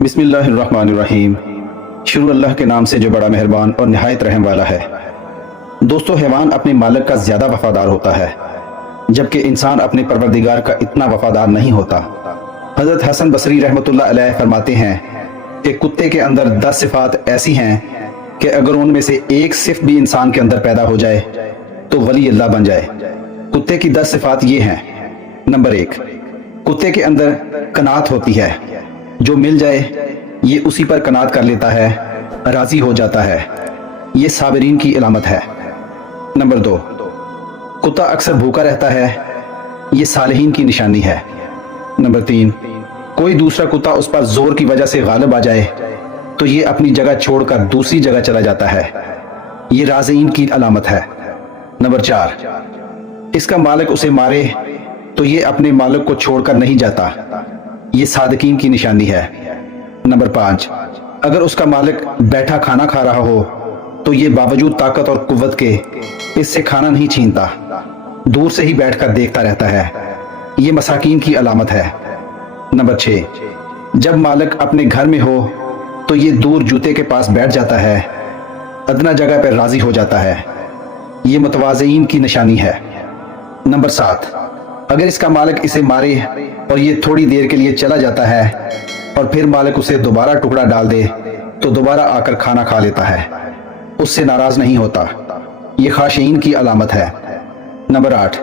بسم اللہ الرحمن الرحیم۔ شروع اللہ کے نام سے جو بڑا مہربان اور نہایت رحم والا ہے۔ دوستو، حیوان اپنے مالک کا زیادہ وفادار ہوتا ہے، جبکہ انسان اپنے پروردگار کا اتنا وفادار نہیں ہوتا۔ حضرت حسن بصری رحمۃ اللہ علیہ فرماتے ہیں کہ کتے کے اندر 10 صفات ایسی ہیں کہ اگر ان میں سے ایک صفت بھی انسان کے اندر پیدا ہو جائے تو ولی اللہ بن جائے۔ کتے کی 10 صفات یہ ہیں۔ نمبر 1، کتے کے اندر قناعت ہوتی ہے، جو مل جائے یہ اسی پر قناعت کر لیتا ہے، راضی ہو جاتا ہے، یہ صابرین کی علامت ہے۔ نمبر 2، کتا اکثر بھوکا رہتا ہے، یہ صالحین کی نشانی ہے۔ نمبر 3، کوئی دوسرا کتا اس پر زور کی وجہ سے غالب آ جائے تو یہ اپنی جگہ چھوڑ کر دوسری جگہ چلا جاتا ہے، یہ رازئین کی علامت ہے۔ نمبر 4، اس کا مالک اسے مارے تو یہ اپنے مالک کو چھوڑ کر نہیں جاتا، یہ صادقین کی نشانی ہے۔ نمبر 5، اگر اس کا مالک بیٹھا کھانا کھا رہا ہو تو یہ باوجود طاقت اور قوت کے اس سے کھانا نہیں چھینتا، دور سے ہی بیٹھ کر دیکھتا رہتا ہے، یہ مساکین کی علامت ہے۔ نمبر 6، جب مالک اپنے گھر میں ہو تو یہ دور جوتے کے پاس بیٹھ جاتا ہے، ادنا جگہ پر راضی ہو جاتا ہے، یہ متواضعین کی نشانی ہے۔ نمبر 7، اگر اس کا مالک اسے مارے اور یہ تھوڑی دیر کے لیے چلا جاتا ہے اور پھر مالک اسے دوبارہ ٹکڑا ڈال دے تو دوبارہ آ کر کھانا کھا لیتا ہے، اس سے ناراض نہیں ہوتا، یہ خاشعین کی علامت ہے۔ نمبر 8،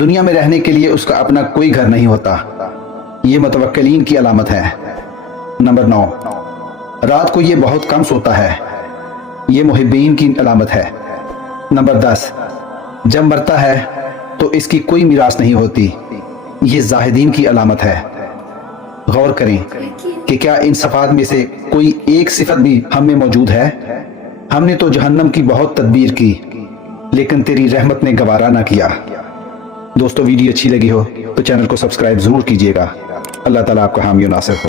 دنیا میں رہنے کے لیے اس کا اپنا کوئی گھر نہیں ہوتا، یہ متوکلین کی علامت ہے۔ نمبر 9، رات کو یہ بہت کم سوتا ہے، یہ محبین کی علامت ہے۔ نمبر 10، جب مرتا ہے تو اس کی کوئی میراث نہیں ہوتی، یہ زاہدین کی علامت ہے۔ غور کریں کہ کیا ان صفات میں سے کوئی ایک صفت بھی ہم میں موجود ہے؟ ہم نے تو جہنم کی بہت تدبیر کی، لیکن تیری رحمت نے گوارا نہ کیا۔ دوستو، ویڈیو اچھی لگی ہو تو چینل کو سبسکرائب ضرور کیجیے گا۔ اللہ تعالیٰ آپ کا حامی و ناصر ہو۔